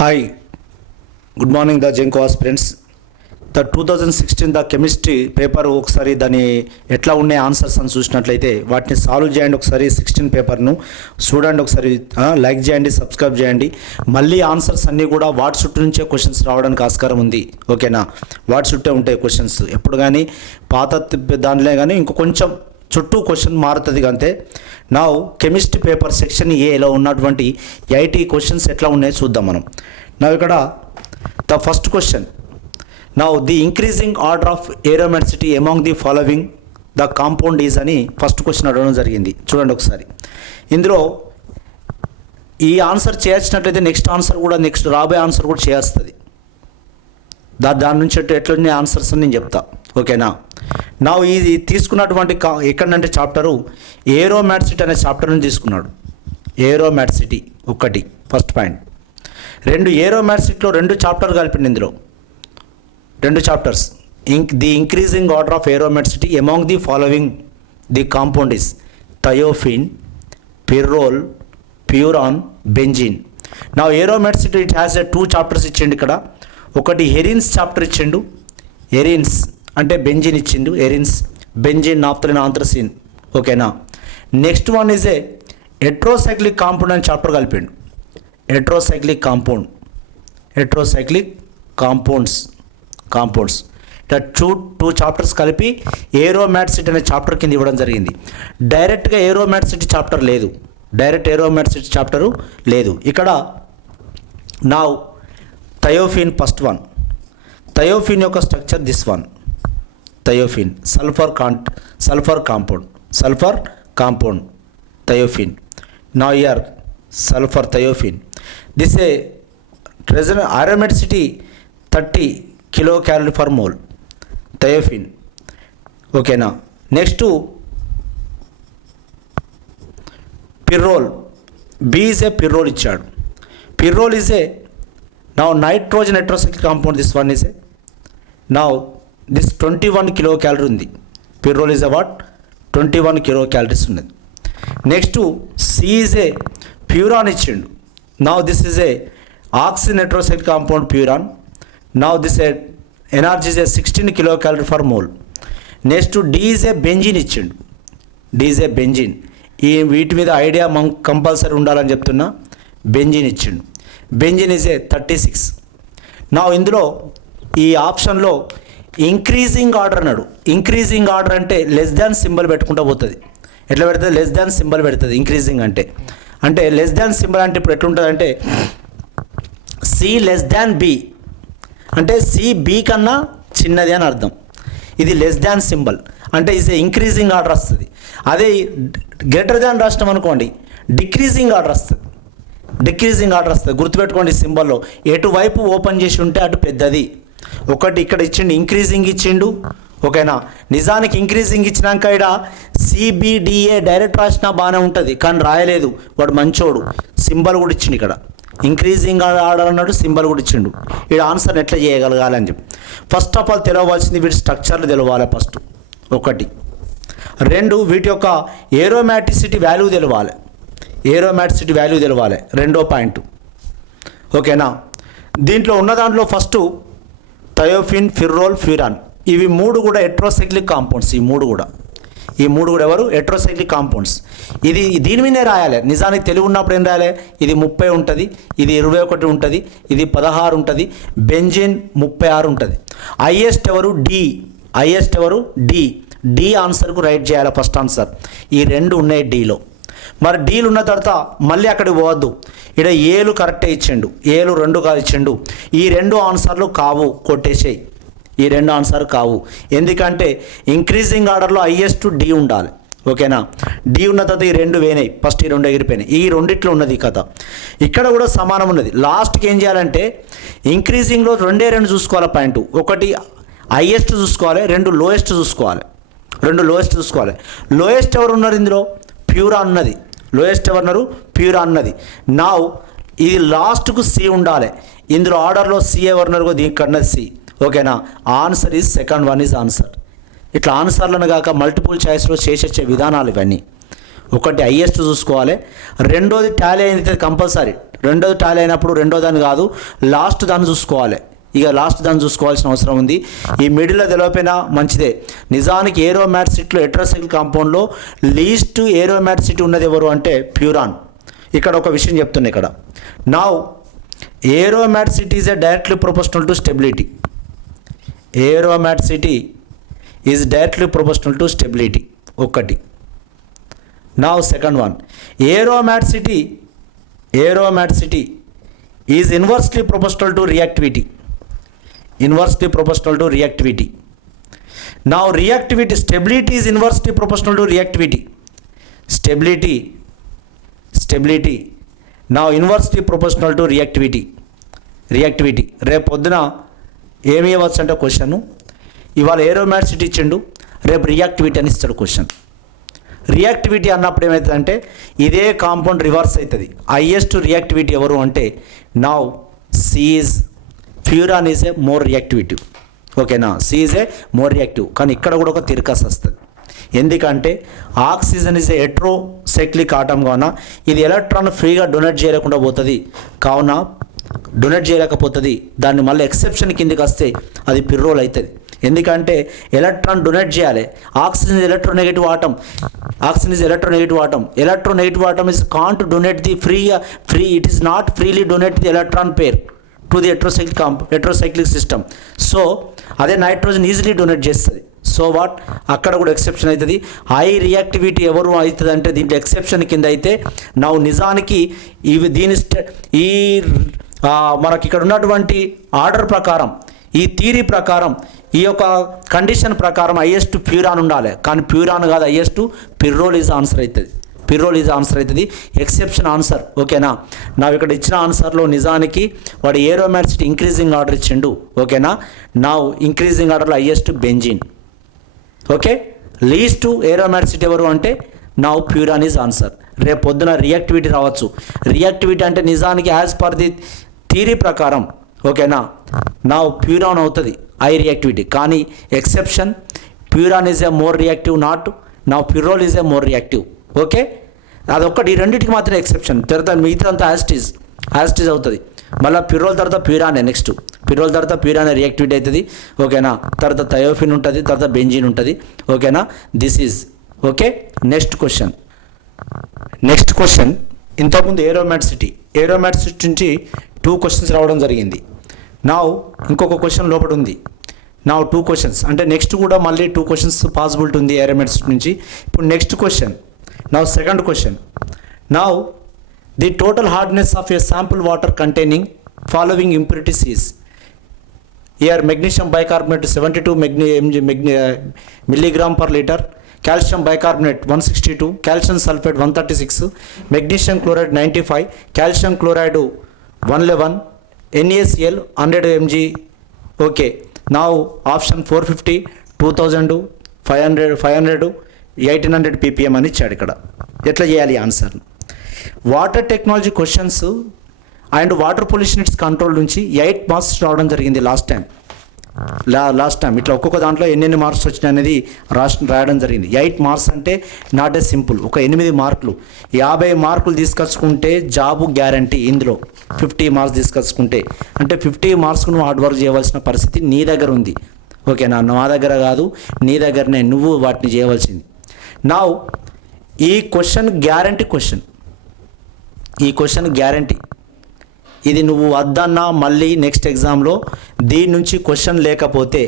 Hi, good morning the GENCO aspirants. The 2016 the chemistry paper ఒకసారి దాని ఎట్లా ఉన్నాయి ఆన్సర్స్ అని చూసినట్లయితే వాటిని సాల్వ్ చేయండి. ఒకసారి 16 పేపర్ను చూడండి, ఒకసారి లైక్ చేయండి, సబ్స్క్రైబ్ చేయండి. మళ్ళీ ఆన్సర్స్ అన్నీ కూడా వాటి చుట్టూ నుంచే క్వశ్చన్స్ రావడానికి ఆస్కారం ఉంది. ఓకేనా, వాటి చుట్టే ఉంటాయి క్వశ్చన్స్ ఎప్పుడు కానీ, పాత దానిలో కానీ ఇంకో కొంచెం చుట్టూ క్వశ్చన్ మారుతుంది అంతే. నా కెమిస్ట్రీ పేపర్ సెక్షన్ ఏలో ఉన్నటువంటి 80 క్వశ్చన్స్ ఎట్లా ఉన్నాయో చూద్దాం మనం. నా ఇక్కడ the first question, now the increasing order of aromaticity among the following the compound is అని ఫస్ట్ క్వశ్చన్ అడగడం జరిగింది. చూడండి ఒకసారి. ఇందులో ఈ ఆన్సర్ చేయాల్సినట్లయితే నెక్స్ట్ ఆన్సర్ కూడా, నెక్స్ట్ రాబోయే ఆన్సర్ కూడా చేస్తుంది. దాని నుంచి ఎట్లున్నాయి ఆన్సర్స్ అని నేను చెప్తా. ఓకేనా. నా ఇది తీసుకున్నటువంటి ఎక్కడంటే చాప్టరు ఏరోమెటిసిటీ అనే చాప్టర్ నుంచి తీసుకున్నాడు. ఏరోమెటిసిటీ ఒకటి ఫస్ట్ పాయింట్. ఏరోమెటిసిటీలో 2 చాప్టర్ కలిపింది. ఇందులో 2 chapters. The increasing order of aromaticity among the following the compound is thiophene, pyrrole, furan, benzene. నా ఏరోమెటిసిటీ ఇట్ హ్యాస్ 2 చాప్టర్స్ ఇచ్చిండు. ఇక్కడ ఒకటి హెరిన్స్ చాప్టర్ ఇచ్చిండు. హెరిన్స్ అంటే బెంజిన్ ఇచ్చిండు. హెరిన్స్, బెంజిన్, నాఫ్థలిన్, ఆంథ్రసిన్. ఓకేనా. Next one is A heterocyclic compound అని చాప్టర్ కలిపిండు. హెట్రోసైక్లిక్ కాంపౌండ్స్ ఇట్లా 2 చాప్టర్స్ కలిపి ఏరోమెటిసిటీ అనే చాప్టర్ కింద ఇవ్వడం జరిగింది. డైరెక్ట్గా ఏరోమెటిసిటీ చాప్టర్ లేదు. ఇక్కడ నా థయోఫిన్ ఫస్ట్ వన్. థయోఫిన్ యొక్క structure this one. Thiophene sulphur compound thiophene. నా here sulphur thiophene. This a present aromaticity 30 kcal per mole thiophene. ఓకేనా. Next pyrrole. B is a pyrrole ఇచ్చాడు. Pyrrole is a now nitrogen heterocyclic compound, this one is a now this 21 kcal ఉంది. Pyrrole is about 21 kilocalories ఉన్నది. Next C is a furan ఇచ్చిండు. now this is a oxygen heterocyclic compound furan. now this energy is a 16 kcal per mole. Next D is a benzene ఇచ్చిండు. ఈ వీటి మీద idea compulsory ఉండాలని చెప్తున్నా. Benzene ఇచ్చిండు. Benzene is a 36. నా ఇందులో ఈ ఆప్షన్లో ఇంక్రీజింగ్ ఆర్డర్ అన్నాడు. ఇంక్రీజింగ్ ఆర్డర్ అంటే లెస్ దాన్ సింబల్ పెట్టుకుంటూ పోతుంది. ఎట్లా పెడుతుంది? లెస్ దాన్ సింబల్ పెడుతుంది. ఇంక్రీజింగ్ అంటే లెస్ దాన్ సింబల్ అంటే ఇప్పుడు ఎట్లుంటుంది అంటే సి లెస్ దాన్ బి అంటే సి బి కన్నా చిన్నది అని అర్థం. ఇది లెస్ దాన్ సింబల్ అంటే ఇది ఇంక్రీజింగ్ ఆర్డర్ వస్తుంది. అదే గ్రేటర్ దాన్ రాష్ట్రం అనుకోండి, డిక్రీజింగ్ ఆర్డర్ వస్తుంది. గుర్తుపెట్టుకోండి. సింబల్లో ఎటువైపు ఓపెన్ చేసి ఉంటే అటు పెద్దది. ఒకటి ఇక్కడ ఇచ్చిండు, ఇంక్రీజింగ్ ఇచ్చిండు. ఓకేనా. నిజానికి ఇంక్రీజింగ్ ఇచ్చినాక ఇక్కడ సిబిడిఏ డైరెక్ట్ రాసినా బాగానే ఉంటుంది, కానీ రాయలేదు. వాడు మంచోడు, సింబల్ కూడా ఇచ్చిండు. ఇక్కడ ఇంక్రీజింగ్ ఆర్డర్ అన్నాడు, సింబల్ కూడా ఇచ్చిండు. ఇక్కడ ఆన్సర్ ఎట్లా చేయగలగాలని చెప్పి ఫస్ట్ ఆఫ్ ఆల్ తెలవాల్సింది వీటి స్ట్రక్చర్లు తెలవాలి ఫస్ట్. 1. 2 వీటి యొక్క ఏరోమెటిసిటీ వాల్యూ తెలవాలి. రెండో పాయింట్. ఓకేనా. దీంట్లో ఉన్న దాంట్లో ఫస్ట్ థయోఫిన్, పిర్రోల్, ప్యూరాన్ ఇవి 3 కూడా హెట్రోసైక్లిక్ కాంపౌండ్స్. ఈ మూడు కూడా ఎవరు? Heterocyclic compounds. ఇది దీని మీదే రాయాలి. నిజానికి తెలివి ఉన్నప్పుడు ఏం రాయాలి? ఇది 30 ఉంటుంది, ఇది 21 ఉంటుంది, ఇది 16 ఉంటుంది, బెంజిన్ 36 ఉంటుంది. హైయెస్ట్ ఎవరు? డి ఆన్సర్కు రైట్ చేయాలి ఫస్ట్ ఆన్సర్. ఈ 2 ఉన్నాయి డీలో. మరి డీలు ఉన్న తర్వాత మళ్ళీ అక్కడికి పోవద్దు. ఇక్కడ ఏలు కరెక్టే ఇచ్చిండు, ఏలు 2 ఇచ్చిండు. ఈ 2 ఆన్సర్లు కావు, కొట్టేసేయి. ఈ 2 ఆన్సర్ కావు. ఎందుకంటే ఇంక్రీజింగ్ ఆర్డర్లో హైయెస్ట్ డి ఉండాలి. ఓకేనా. డి ఉన్న తర్వాత ఈ 2 వేనాయి. ఫస్ట్ ఈ 2 ఎగిరిపోయినాయి. ఈ రెండిట్లో ఉన్నది కథ. ఇక్కడ కూడా సమానం ఉన్నది. లాస్ట్కి ఏం చేయాలంటే ఇంక్రీజింగ్లో 2 చూసుకోవాలి పాయింట్. ఒకటి హైయెస్ట్ చూసుకోవాలి, 2 లోయెస్ట్ చూసుకోవాలి. లోయెస్ట్ ఎవరు ఉన్నారు ఇందులో? ప్యూరాన్ ఉన్నది. ప్యూరాన్ ఉన్నది. నా ఇది లాస్ట్కు సి ఉండాలి. ఇందులో ఆర్డర్లో సి ఎవరున్నారు? దీనికన్నా సి. ఓకేనా. Answer is second one is answer. ఇట్లా ఆన్సర్లను కాక మల్టిపుల్ చాయిస్లో చేసొచ్చే విధానాలు ఇవన్నీ. ఒకటి హైయెస్ట్ చూసుకోవాలి, రెండోది టాలీ అయితే కంపల్సరీ, రెండోది టాలీ అయినప్పుడు రెండో దాన్ని కాదు లాస్ట్ దాన్ని చూసుకోవాలి. ఇక లాస్ట్ దాన్ని చూసుకోవాల్సిన అవసరం ఉంది. ఈ మిడిల్లో తెలియపోయినా మంచిదే. నిజానికి ఏరోమాటిసిటీలో హెటెరోసైక్లిక్ కాంపౌండ్లో లీస్ట్ ఏరోమాటిసిటీ ఉన్నది ఎవరు అంటే ప్యూరాన్. ఇక్కడ ఒక విషయం చెప్తున్నా. ఇక్కడ now aromaticity is directly proportional to stability. Aromaticity is directly proportional to stability ఒకటి. Now second one, aromaticity is inversely proportional to reactivity. Inversely proportional to reactivity. Now reactivity, stability is inversely proportional to reactivity. Stability. Now inversely proportional to reactivity. రేపు పొద్దున ఏమి ఇవ్వచ్చు అంటే question, ఇవాళ ఏరోమాటిసిటీ ఇచ్చిండు, రేపు reactivity అని ఇస్తాడు క్వశ్చన్. రియాక్టివిటీ అన్నప్పుడు ఏమవుతుందంటే ఇదే కాంపౌండ్ రివర్స్ అవుతుంది. హైయెస్ట్ రియాక్టివిటీ ఎవరు అంటే now C's furan is a more reactivity. ఓకేనా, C is a more reactive. కానీ ఇక్కడ కూడా ఒక తిరకాస్ వస్తుంది. ఎందుకంటే oxygen is a heterocyclic atom కావున ఇది ఎలక్ట్రాన్ ఫ్రీగా డొనేట్ చేయలేకుండా పోతుంది. కావున డొనేట్ చేయలేకపోతుంది. దాన్ని మళ్ళీ ఎక్సెప్షన్ కిందకి వస్తే అది పిర్రోల్ అవుతుంది. ఎందుకంటే ఎలక్ట్రాన్ డొనేట్ చేయాలి. Oxygen electronegative atom. Electronegative atom is can't donate the free it is not freely donate the electron pair to the heterocyclic system. So అదే నైట్రోజన్ ఈజీలీ డొనేట్ చేస్తుంది. సో వాట్, అక్కడ కూడా ఎక్సెప్షన్ అవుతుంది. High reactivity ఎవరు అవుతుంది అంటే దీంట్లో exception కింద అయితే నా నిజానికి ఈ మనకి ఇక్కడ ఉన్నటువంటి ఆర్డర్ ప్రకారం, ఈ థియరీ ప్రకారం, ఈ యొక్క కండిషన్ ప్రకారం హైయెస్ట్ ప్యూరాన్ ఉండాలి. కానీ ప్యూరాన్ కాదు, హైయెస్ట్ పిర్రోల్ ఈజ్ ఆన్సర్ అవుతుంది. Exception answer. ఓకేనా, నా ఇక్కడ ఇచ్చిన ఆన్సర్లో నిజానికి వాడు ఏరోమాటిసిటీ ఇంక్రీజింగ్ ఆర్డర్ ఇచ్చిండు. ఓకేనా, నా ఇంక్రీజింగ్ ఆర్డర్లో హైయెస్ట్ బెంజిన్. ఓకే, లీస్ట్ ఏరోమాటిసిటీ ఎవరు అంటే నా ప్యూరాన్ ఈజ్ ఆన్సర్. రేపు పొద్దున రియాక్టివిటీ రావచ్చు. రియాక్టివిటీ అంటే నిజానికి యాజ్ పర్ ది థియరీ ప్రకారం ఓకేనా నా ప్యూరాన్ అవుతుంది హై రియాక్టివిటీ. కానీ exception furan is a more reactive, not నా pyrrole is a more reactive. Okay, అదొక్కటి, ఈ రెండింటికి మాత్రం ఎక్సెప్షన్. తర్వాత మిగతా యాస్టీజ్ అవుతుంది. మళ్ళీ ప్యూరోల్ తర్వాత ప్యూరానే, నెక్స్ట్ ప్యూరోల్ తర్వాత ప్యూరానే రియాక్టివిటీ అవుతుంది. ఓకేనా, తర్వాత థయోఫిన్ ఉంటుంది, తర్వాత బెంజిన్ ఉంటుంది. ఓకేనా, this is okay. Next question ఇంతకుముందు ఏరోమాటిసిటీ నుంచి 2 క్వశ్చన్స్ రావడం జరిగింది. నా ఇంకొక క్వశ్చన్ లోపల ఉంది. నా 2 క్వశ్చన్స్ అంటే నెక్స్ట్ కూడా మళ్ళీ 2 క్వశ్చన్స్ పాసిబిలిటీ ఉంది ఏరోమాటిసిటీ నుంచి. ఇప్పుడు నెక్స్ట్ క్వశ్చన్, నా సెకండ్ క్వశ్చన్. నా the total hardness of A sample water containing following impurities is here magnesium bicarbonate 72 milligram per liter, calcium bicarbonate 162, calcium sulfate 136, magnesium chloride 95, calcium chloride 111, NaCl 100 mg. Okay, now option 450, 2000, 500, 1800 ppm అని ఇచ్చాడు. ఇక్కడ ఎట్లా చేయాలి answer? Water technology questions and water pollution control నుంచి 8 marks రావడం జరిగింది last time. ఇట్లా ఒక్కొక్క దాంట్లో ఎన్ని మార్క్స్ వచ్చినాయి అనేది రాయడం జరిగింది. 8 మార్క్స్ అంటే నాట్ ఏ సింపుల్. ఒక 8 మార్కులు 50 మార్కులు తీసుకొచ్చుకుంటే జాబు గ్యారంటీ. ఇందులో 50 మార్క్స్ తీసుకొచ్చుకుంటే అంటే 50 మార్క్స్కు నువ్వు హార్డ్ వర్క్ చేయవలసిన పరిస్థితి నీ దగ్గర ఉంది. ఓకేనా, నా దగ్గర కాదు, నీ దగ్గరనే నువ్వు వాటిని చేయవలసింది. నా ఈ క్వశ్చన్ గ్యారంటీ. ఇది నువ్వు వద్దన్నా మళ్ళీ నెక్స్ట్ ఎగ్జామ్లో దీని నుంచి క్వశ్చన్ లేకపోతే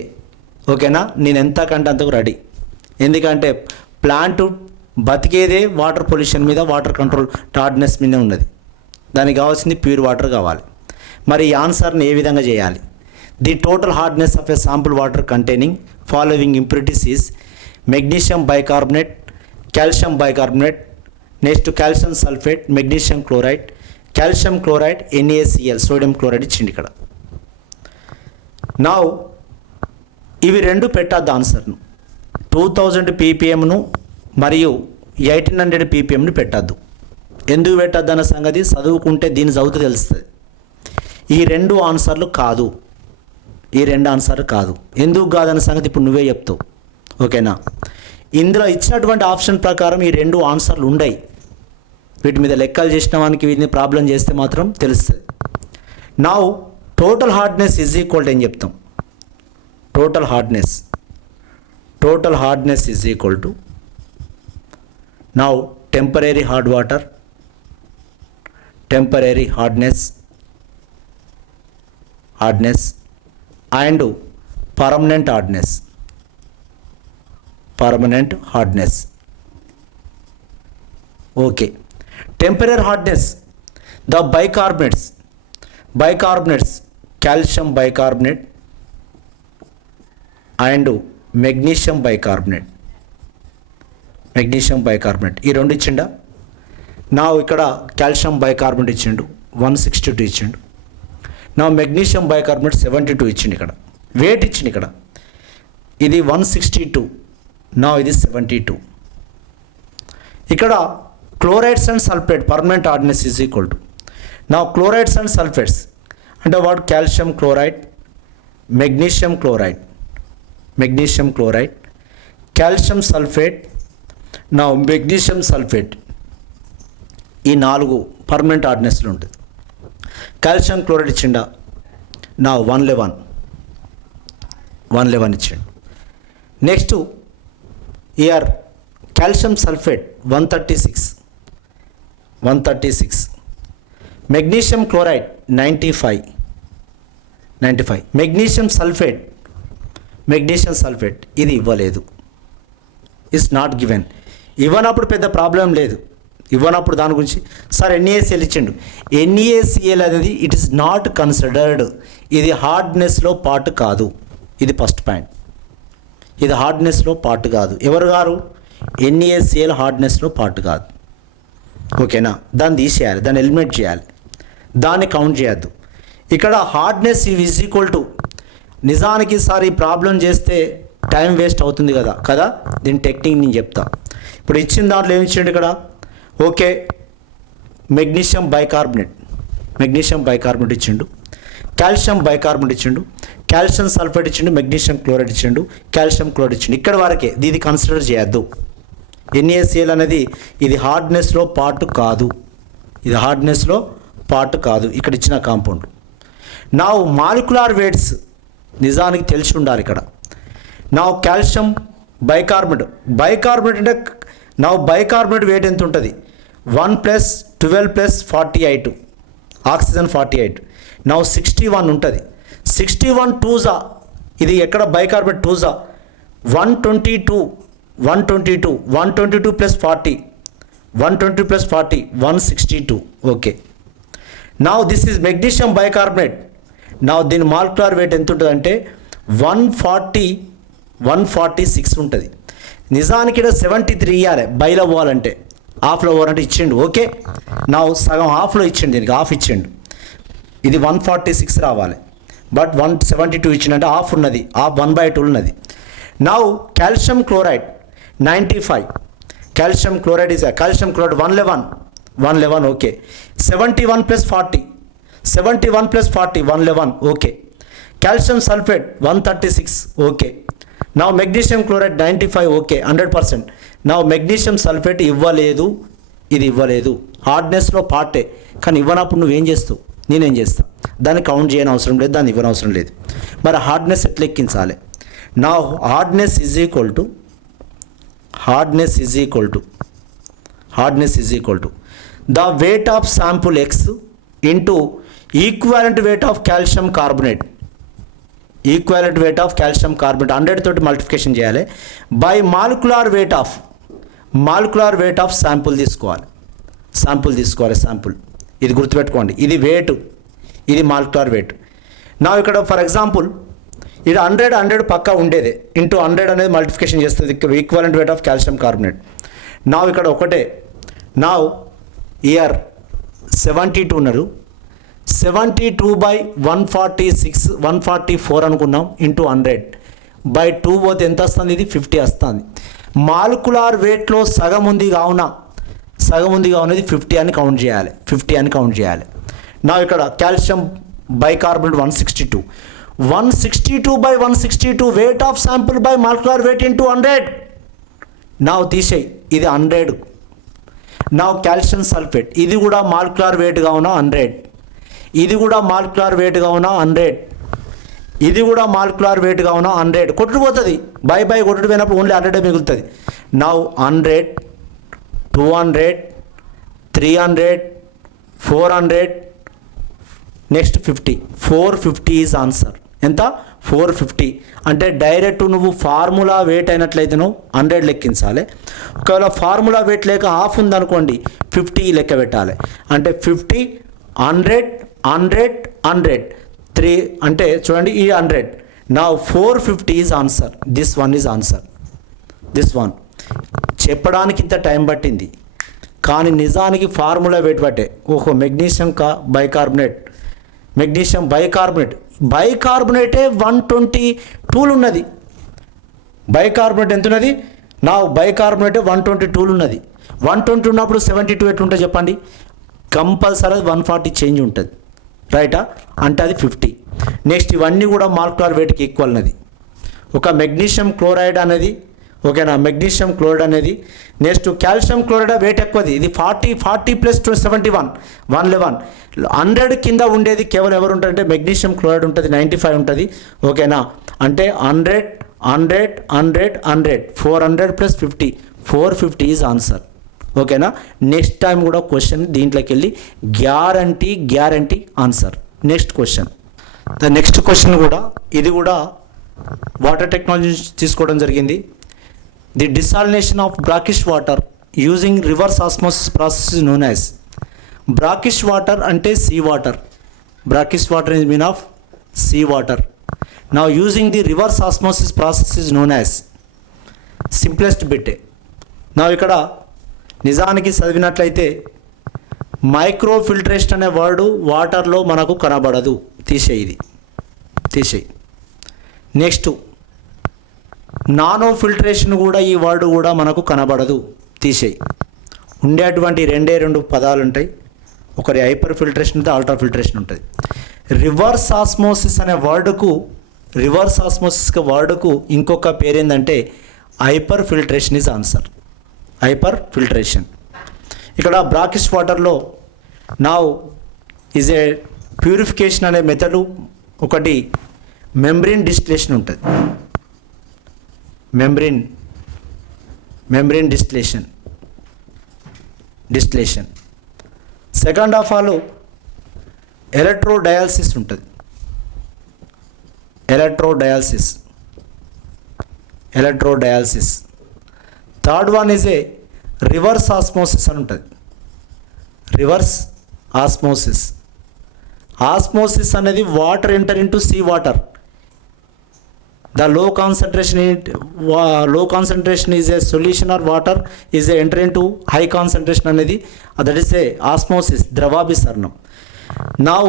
ఓకేనా నేను ఎంతకంటే అంతకు రెడీ. ఎందుకంటే ప్లాంట్ బతికేదే వాటర్ పొల్యూషన్ మీద, వాటర్ కంట్రోల్ హార్డ్నెస్ మీద ఉన్నది. దానికి కావాల్సింది ప్యూర్ వాటర్ కావాలి. మరి ఈ ఆన్సర్ని ఏ విధంగా చేయాలి? The total hardness of a sample water containing following impurities is magnesium bicarbonate, calcium bicarbonate, next calcium sulphate, magnesium chloride, calcium chloride, NaCl sodium chloride ఇచ్చింది ఇక్కడ. నా ఇవి 2 పెట్టద్దు ఆన్సర్ను. 2000 ppmను మరియు 1800 ppmను పెట్టద్దు. ఎందుకు పెట్టద్దు అన్న సంగతి చదువుకుంటే దీన్ని చదువుతూ తెలుస్తుంది. ఈ 2 ఆన్సర్లు కాదు. ఎందుకు కాదన్న సంగతి ఇప్పుడు నువ్వే చెప్తావు. ఓకేనా, ఇందులో ఇచ్చినటువంటి ఆప్షన్ ప్రకారం ఈ రెండు ఆన్సర్లు ఉండయి. వీటి మీద లెక్కలు చేసిన వానికి వీటిని ప్రాబ్లం చేస్తే మాత్రం తెలుస్తుంది. Now total hardness is equal to ఏం చెప్తాం? Total hardness is equal to now temporary hardness and permanent hardness. Okay, temporary hardness, the bicarbonates calcium bicarbonate and magnesium bicarbonate ఈ రెండు ఇచ్చిండా? నా ఇక్కడ కాల్షియం బైకార్బనేట్ ఇచ్చిండు 162 ఇచ్చిండు. నా మెగ్నీషియం బైకార్బనేట్ 72 ఇచ్చిండు. ఇక్కడ వెయిట్ ఇచ్చిండు. ఇక్కడ ఇది 162, నా ఇది 72. ఇక్కడ chlorides and sulphate permanent hardness is equal to నా క్లోరైడ్స్ అండ్ సల్ఫేట్స్ అంటే వాడు calcium chloride, magnesium chloride, calcium sulphate, నా మెగ్నీషియం సల్ఫేట్, ఈ 4 పర్మనెంట్ హార్డ్నెస్లు ఉంటుంది. కాల్షియం క్లోరైడ్ ఇచ్చిండా? నా 111 ఇచ్చిండు. Next year calcium sulphate 136, magnesium chloride 95, magnesium sulphate ఇది ఇవ్వలేదు. Is not given. ఇవ్వనప్పుడు పెద్ద ప్రాబ్లం లేదు. ఇవ్వనప్పుడు దాని గురించి సార్ NaCl ఇచ్చిండు. NaCl అనేది ఇట్ ఈస్ నాట్ కన్సిడర్డ్. ఇది హార్డ్నెస్లో పార్ట్ కాదు. ఇది ఫస్ట్ పాయింట్. ఇది హార్డ్నెస్లో పార్ట్ కాదు. ఎవరు గారు? NaCl హార్డ్నెస్లో పార్ట్ కాదు. ఓకేనా? దాన్ని తీసేయాలి, దాన్ని ఎలిమినేట్ చేయాలి, దాన్ని కౌంట్ చేయొద్దు. ఇక్కడ హార్డ్నెస్ ఈజ్ ఈక్వల్ టు నిజానికి సార్ ఈ ప్రాబ్లం చేస్తే టైం వేస్ట్ అవుతుంది కదా. దీని టెక్నిక్ నేను చెప్తా. ఇప్పుడు ఇచ్చిన దాంట్లో ఏమి ఇచ్చిండు ఇక్కడ? ఓకే, మెగ్నీషియం బైకార్బనేట్ ఇచ్చిండు, కాల్షియం బైకార్బనేట్ ఇచ్చిండు, కాల్షియం సల్ఫేట్ ఇచ్చిండు, మెగ్నీషియం క్లోరైడ్ ఇచ్చిండు, కాల్షియం క్లోరైడ్ ఇచ్చిండు. ఇక్కడ వరకే, ఇది కన్సిడర్ చేయొద్దు. NaCl అనేది ఇది హార్డ్నెస్లో పార్ట్ కాదు. ఇక్కడ ఇచ్చిన కాంపౌండ్. నా మాలిక్యులర్ వెయిట్స్ నిజానికి తెలిసి ఉండాలి ఇక్కడ. నా కాల్షియం బైకార్బనేట్ అంటే నా బైకార్బనేట్ వెయిట్ ఎంత ఉంటుంది? 1 + 12 + 48, ఆక్సిజన్ 48. నా 61 ఉంటుంది. 61 2 ఇది ఎక్కడ బైకార్బనేట్ 2 122 + 40, 120 + 40 162. ఓకే, నా దిస్ ఈజ్ మెగ్నీషియం బైకార్బనేట్. నా దీని మాలిక్యులర్ వెయిట్ ఎంత ఉంటుంది అంటే 146 ఉంటుంది. నిజానికి ఇక్కడ 73 ఇవ్వాలి బైలో పోవాలంటే. హాఫ్లో పోవాలంటే ఇచ్చిండు. ఓకే, నా సగం హాఫ్లో ఇచ్చిండు, దీనికి హాఫ్ ఇచ్చిండు. ఇది 146 రావాలి, బట్ 172 ఇచ్చిండంటే హాఫ్ ఉన్నది, హాఫ్ 1/2 ఉన్నది. నా calcium chloride 95, calcium chloride 111. Okay, 71 + 40, 111. Okay, calcium sulphate 136. Okay, నా మెగ్నీషియం క్లోరైడ్ 95. ఓకే, 100%. నా మెగ్నీషియం సల్ఫేట్ ఇవ్వలేదు, ఇది ఇవ్వలేదు. హార్డ్నెస్లో పార్టే, కానీ ఇవ్వనప్పుడు నువ్వేం చేస్తావు? నేనేం చేస్తా? దాన్ని కౌంట్ చేయని అవసరం లేదు, దాన్ని ఇవ్వనవసరం లేదు. మరి హార్డ్నెస్ ఎట్లా ఎక్కించాలి? నా hardness is equal to the weight of sample X into equivalent weight of calcium carbonate. 100 తోటి మల్టిప్లికేషన్ చేయాలి by molecular weight of sample తీసుకోవాలి. ఇది గుర్తుపెట్టుకోండి. ఇది వెయిట్, ఇది మాలిక్యులర్ వెయిట్. నా ఇక్కడ ఫర్ ఎగ్జాంపుల్ ఇది 100 పక్కా ఉండేదే. ఇంటూ 100 అనేది మల్టిప్లికేషన్ చేస్తుంది equivalent weight of calcium carbonate. నా ఇక్కడ ఒకటే. నా ఇయర్ 72 ఉన్నారు. 72/144 అనుకున్నాం. ఇంటూ 100/2 పోతే ఎంత వస్తుంది? ఇది 50 వస్తుంది. మాలిక్యులర్ వెయిట్లో సగం ఉంది కావున ఇది 50 అని కౌంట్ చేయాలి. నా ఇక్కడ calcium bicarbonate 162. 162/162 weight of sample by molecular weight into 100. నా తీసేయి, ఇది 100. నా కాల్షియం సల్ఫేట్, ఇది కూడా మాలిక్యులర్ వెయిట్గా ఉన్న 100. ఇది కూడా మాలిక్యులర్ వెయిట్గా ఉన్న 100. ఇది కూడా మాలిక్యులర్ వెయిట్గా ఉన్న 100. కొట్టుకుపోతుంది, బై కొట్టుడు పోయినప్పుడు ఓన్లీ 100 మిగులుతుంది. నా 100, 200, 300, 400, నెక్స్ట్ 50. 450 is answer. ఎంత? 450. అంటే డైరెక్ట్ నువ్వు ఫార్ములా వెయిట్ అయినట్లయితే నువ్వు 100 లెక్కించాలి. ఒకవేళ ఫార్ములా వెయిట్ లేక హాఫ్ ఉందనుకోండి 50 లెక్క పెట్టాలి. అంటే 50, 100, 100, 100, 3 అంటే చూడండి ఈ 100. నా 450 is answer. This one is answer. This one చెప్పడానికి ఇంత టైం పట్టింది, కానీ నిజానికి ఫార్ములా వెయిట్ పట్టే. ఓహో, మెగ్నీషియం బైకార్బోనేట్, మెగ్నీషియం బైకార్బోనేటే 122 ఉన్నది. బైకార్బోనేట్ ఎంత ఉన్నది? నా బైకార్బోనేటే 122 ఉన్నది. 120 ఉన్నప్పుడు 72 ఎట్లుంటుంది చెప్పండి? కంపల్సరీ 140 చేంజ్ ఉంటుంది, రైటా? అంటే అది 50. నెక్స్ట్ ఇవన్నీ కూడా మాలిక్యులర్ వెయిట్కి ఈక్వల్ ఉన్నది. ఒక మెగ్నీషియం క్లోరైడ్ అనేది, ఓకేనా, మెగ్నీషియం క్లోరైడ్ అనేది. నెక్స్ట్ కాల్షియం క్లోరైడ్ వెయిట్ ఎక్కువది, ఇది 40 ప్లస్ 71, 111. 100 కింద ఉండేది కేవలం ఎవరు ఉంటారంటే మెగ్నీషియం క్లోరైడ్ ఉంటుంది, 95 ఉంటుంది, ఓకేనా. అంటే 100, 100, 100, 100, 400 ప్లస్ 50, 450 ఈజ్ ఆన్సర్, ఓకేనా. నెక్స్ట్ టైం కూడా క్వశ్చన్ దీంట్లోకి వెళ్ళి guarantee answer. Next question, the next question కూడా ఇది కూడా వాటర్ టెక్నాలజీ తీసుకోవడం జరిగింది. The desalination of brackish water using reverse osmosis process is known as. Brackish water అంటే sea water. Brackish water is mean of sea water. Now using the reverse osmosis process is known as. Simplest బిట్టే. నా ఇక్కడ నిజానికి చదివినట్లయితే micro filtration అనే word వాటర్లో మనకు కనబడదు, తీసేయి. నెక్స్ట్ నానో ఫిల్ట్రేషన్ కూడా, ఈ వర్డ్ కూడా మనకు కనబడదు, తీసేయి. ఉండేటువంటి 2 పదాలు ఉంటాయి, ఒకరి హైపర్ ఫిల్ట్రేషన్ ఉంటుంది, అల్ట్రా ఫిల్ట్రేషన్ ఉంటుంది. రివర్స్ ఆస్మోసిస్ అనే వర్డ్కు ఇంకొక పేరు ఏంటంటే hyper filtration is answer. Hyper filtration. ఇక్కడ బ్రాకిష్ వాటర్లో నౌ ఈజ్ ఏ ప్యూరిఫికేషన్ అనే మెథడు, ఒకటి మెంబ్రెయిన్ డిస్టిలేషన్ ఉంటుంది. Membrane distillation. Second of all electrodialysis ఉంటుంది. Electrodialysis. Third one is a reverse osmosis అని ఉంటుంది. రివర్స్ ఆస్మోసిస్ అనేది water enter into sea water. The low concentration is a solution or water is a enter into high concentration అనేది, that is a osmosis, ద్రవాభిసరణం. Now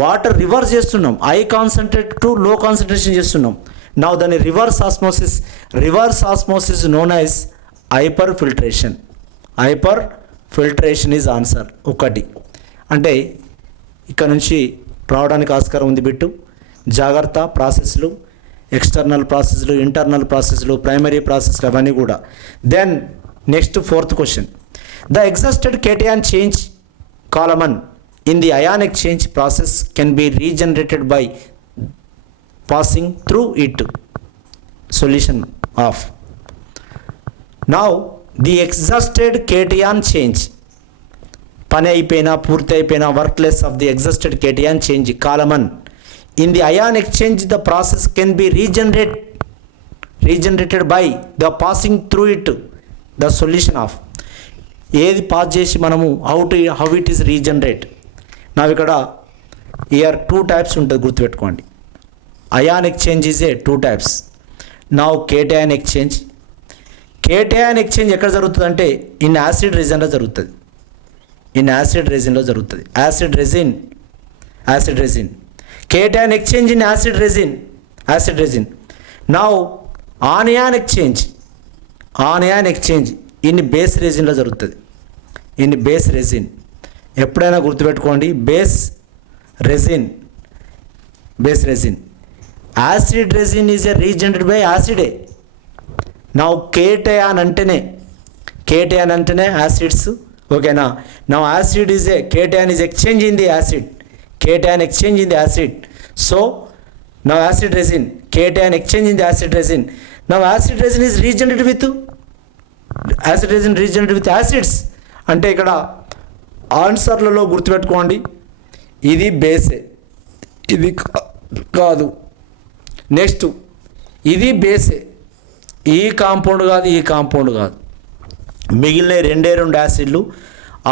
water reverse చేస్తున్నాం, high concentrate to low concentration చేస్తున్నాం. Now దాని reverse osmosis known as hyper filtration is answer. ఒకటి అంటే ఇక్కడ నుంచి రావడానికి ఆస్కారం ఉంది బిట్టు. జాగ్రత్త, ప్రాసెస్లు, ఎక్స్టర్నల్ ప్రాసెస్లు, ఇంటర్నల్ ప్రాసెస్లు, ప్రైమరీ ప్రాసెస్లు అవన్నీ కూడా. Then next fourth question, the exhausted cation change column in the ion exchange process can be regenerated by passing through it. Solution of. Now the exhausted cation change, పని అయిపోయినా పూర్తి అయిపోయినా workless of the exhausted cation change column in the ion exchange the process can be regenerated by the passing through it. The solution of ఏది pass చేసి మనము how it is regenerate. నా ఇక్కడ here 2 types ఉంటుంది, గుర్తుపెట్టుకోండి. ion exchange is a 2 types. now cation exchange ఎక్కడ జరుగుతుంది అంటే ఇన్ యాసిడ్ రెజిన్లో జరుగుతుంది. Acid resin. Cation exchange in acid resin. Now anion exchange in base resin లో జరుగుతుంది. ఎప్పుడైనా గుర్తుపెట్టుకోండి, base resin. Acid resin is a regenerated by యాసిడే. నా కేటయాన్ అంటేనే యాసిడ్స్. ఓకేనా. నా acid is a cation is exchange in the acid. Cation exchange in the acid. So now acid resin, cation exchange in the acid resin. Now acid resin is regenerated with acids. అంటే ఇక్కడ ఆన్సర్లలో గుర్తుపెట్టుకోండి, ఇది బేసే, ఇది కాదు. Next ఇది బేసే, ఈ compound కాదు. మిగిలిన రెండు యాసిడ్లు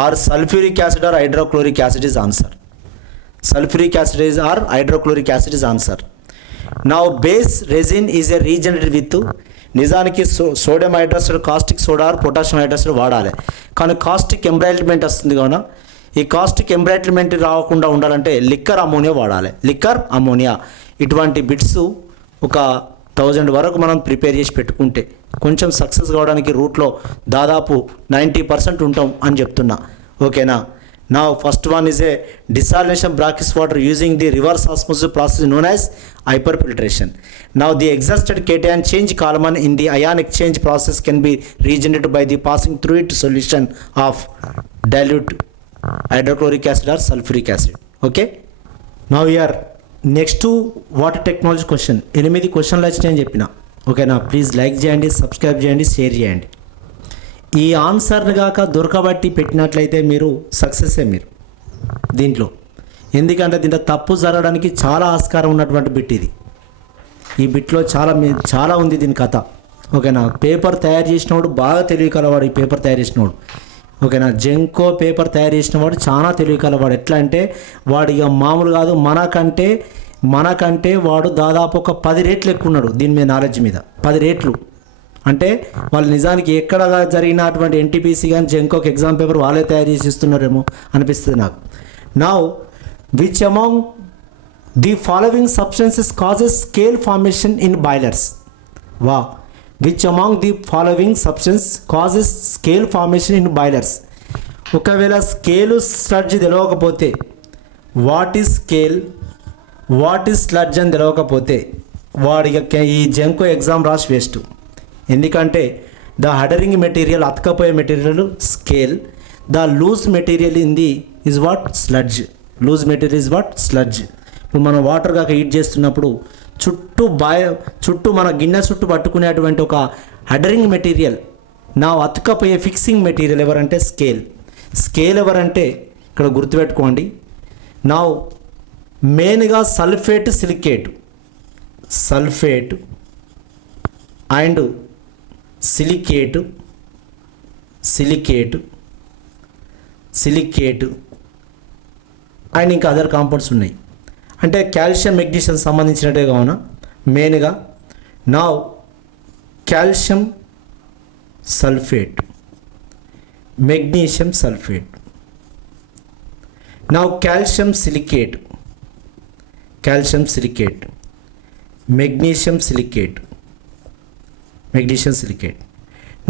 or sulphuric acid or hydrochloric acid is answer. Sulphuric acid or hydrochloric acid is answer. నా base resin is a regenerated with, నిజానికి sodium hydroxide, caustic soda or potassium hydroxide వాడాలి. కానీ కాస్టిక్ ఎంబ్రైట్మెంట్ వస్తుంది కావున ఈ కాస్టిక్ ఎంబ్రైట్మెంట్ రాకుండా ఉండాలంటే లిక్కర్ అమోనియా వాడాలి. లిక్కర్ అమోనియా ఇటువంటి బిట్స్ ఒక 1000 వరకు మనం ప్రిపేర్ చేసి పెట్టుకుంటే కొంచెం సక్సెస్ కావడానికి రూట్లో దాదాపు 90% ఉంటాం అని చెప్తున్నా. ఓకేనా. Now first one is a desalination brackish water using the reverse osmosis process known as hyperfiltration. Now the exhausted cation change column in the ion exchange process can be regenerated by the passing through it solution of dilute hydrochloric acid or sulfuric acid. Okay. Now here next to water technology question. 8 క్వశ్చన్లు వచ్చాయని చెప్పిన. ఓకేనా. Please like చేయండి, subscribe చేయండి, share చేయండి. ఈ ఆన్సర్ని కాక దొరకబట్టి పెట్టినట్లయితే మీరు సక్సెస్సే మీరు దీంట్లో. ఎందుకంటే దీంట్లో తప్పు జరగడానికి చాలా ఆస్కారం ఉన్నటువంటి బిట్ ఇది. ఈ బిట్లో చాలా ఉంది దీని కథ. ఓకేనా. పేపర్ తయారు చేసినవాడు బాగా తెలియగలవాడు. ఈ పేపర్ తయారు చేసినవాడు, ఓకేనా, జెంకో పేపర్ తయారు చేసినవాడు చాలా తెలియగలవాడు. ఎట్లా అంటే వాడు ఇక మామూలు కాదు. మనకంటే వాడు దాదాపు ఒక 10 రేట్లు ఎక్కువ ఉన్నాడు దీని మీద, నాలెడ్జ్ మీద 10 రేట్లు. అంటే వాళ్ళు నిజానికి ఎక్కడ జరిగినటువంటి ఎన్టీపీసీ కానీ జెంకోకి ఎగ్జామ్ పేపర్ వాళ్ళే తయారు చేసి ఇస్తున్నారేమో అనిపిస్తుంది నాకు. Now which among the following substances causes scale formation in boilers? Which among the following substance causes scale formation in boilers? ఒకవేళ స్కేలు స్లడ్జ్ తెలియకపోతే what is scale, what is sludge అని తెలియకపోతే వాడికి ఈ జెంకో ఎగ్జామ్ రాసి వేస్ట్. ఎందుకంటే the adhering material, అతకపోయే material scale, the loose material is what sludge. Loose material is what sludge. ఇప్పుడు మనం వాటర్ కాక హీట్ చేస్తున్నప్పుడు చుట్టూ మన గిన్నె చుట్టూ పట్టుకునేటువంటి ఒక హడరింగ్ మెటీరియల్, నా అతకపోయే ఫిక్సింగ్ మెటీరియల్ ఎవరంటే స్కేల్ ఎవరంటే ఇక్కడ గుర్తుపెట్టుకోండి. నా మెయిన్గా సల్ఫేట్ అండ్ సిలికేటు అండ్ ఇంకా అదర్ కాంపౌండ్స్ ఉన్నాయి. అంటే కాల్షియం మెగ్నీషియం సంబంధించినట్టే కావున మెయిన్గా నా కాల్షియం సల్ఫేట్, మెగ్నీషియం సల్ఫేట్, నా calcium silicate, magnesium silicate.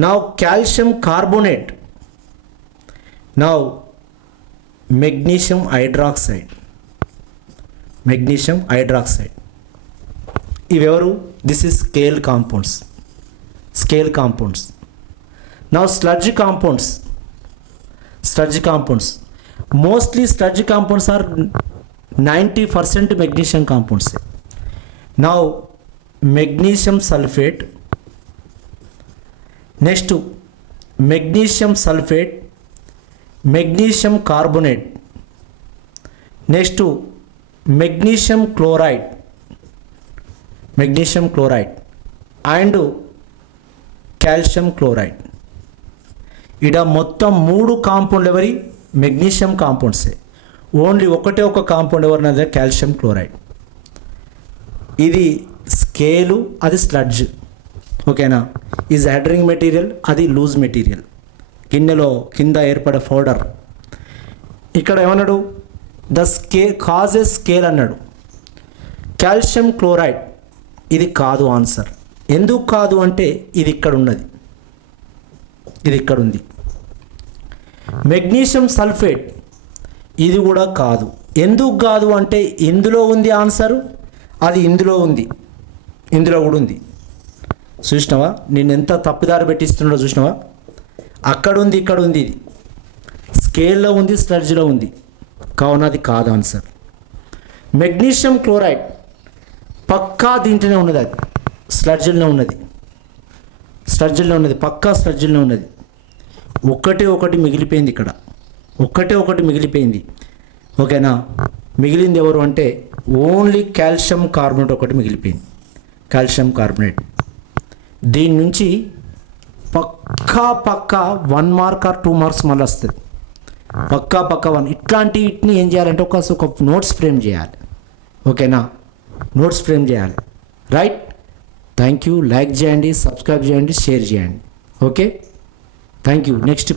Now calcium carbonate, now magnesium hydroxide. ఇవెవరు? This is scale compounds. Now sludge compounds, mostly sludge compounds are 90% magnesium compounds. Now magnesium sulfate, next magnesium sulphate, magnesium carbonate, next magnesium chloride and calcium chloride. ఇక్కడ మొత్తం 3 కాంపౌండ్లు ఎవరి? Magnesium కాంపౌండ్సే. Only ఒక compound ఎవరినది? Calcium chloride. ఇది scale, అది sludge. ఓకేనా. ఈజ్ హెడరింగ్ మెటీరియల్, అది లూజ్ మెటీరియల్, గిన్నెలో కింద ఏర్పడే పౌడర్. ఇక్కడ ఏమన్నాడు? ద కాజెస్ స్కేల్ అన్నాడు. కాల్షియం క్లోరైడ్ ఇది కాదు ఆన్సర్. ఎందుకు కాదు అంటే ఇది ఇక్కడ ఉంది. మెగ్నీషియం సల్ఫేట్ ఇది కూడా కాదు. ఎందుకు కాదు అంటే ఇందులో ఉంది ఆన్సరు, అది ఇందులో కూడా ఉంది. చూసినావా నేను ఎంత తప్పుదారి పెట్టిస్తున్నాడో చూసినావా? అక్కడ ఉంది ఇక్కడ ఉంది, ఇది స్కేల్లో ఉంది స్లడ్జ్లో ఉంది, కావున అది కాదు ఆన్సర్. మెగ్నీషియం క్లోరైడ్ పక్కా దీంట్లోనే ఉన్నది, అది స్లడ్జ్లో ఉన్నది, స్లడ్జ్లో ఉన్నది, పక్కా స్లడ్జ్లో ఉన్నది. ఒకటి మిగిలిపోయింది ఇక్కడ, ఒకటి మిగిలిపోయింది. ఓకేనా? మిగిలింది ఎవరు అంటే ఓన్లీ కాల్షియం కార్బోనేట్ ఒకటి మిగిలిపోయింది, కాల్షియం కార్బోనేట్. దీని నుంచి పక్కా 1 మార్క్ ఆర్ 2 మార్క్స్ మళ్ళీ వస్తుంది, పక్కా 1. ఇట్లాంటి వీటిని ఏం చేయాలంటే ఒక నోట్స్ ఫ్రేమ్ చేయాలి. ఓకేనా? నోట్స్ ఫ్రేమ్ చేయాలి. రైట్? Thank you. లైక్ చేయండి, సబ్స్క్రైబ్ చేయండి, షేర్ చేయండి. Okay, thank you. నెక్స్ట్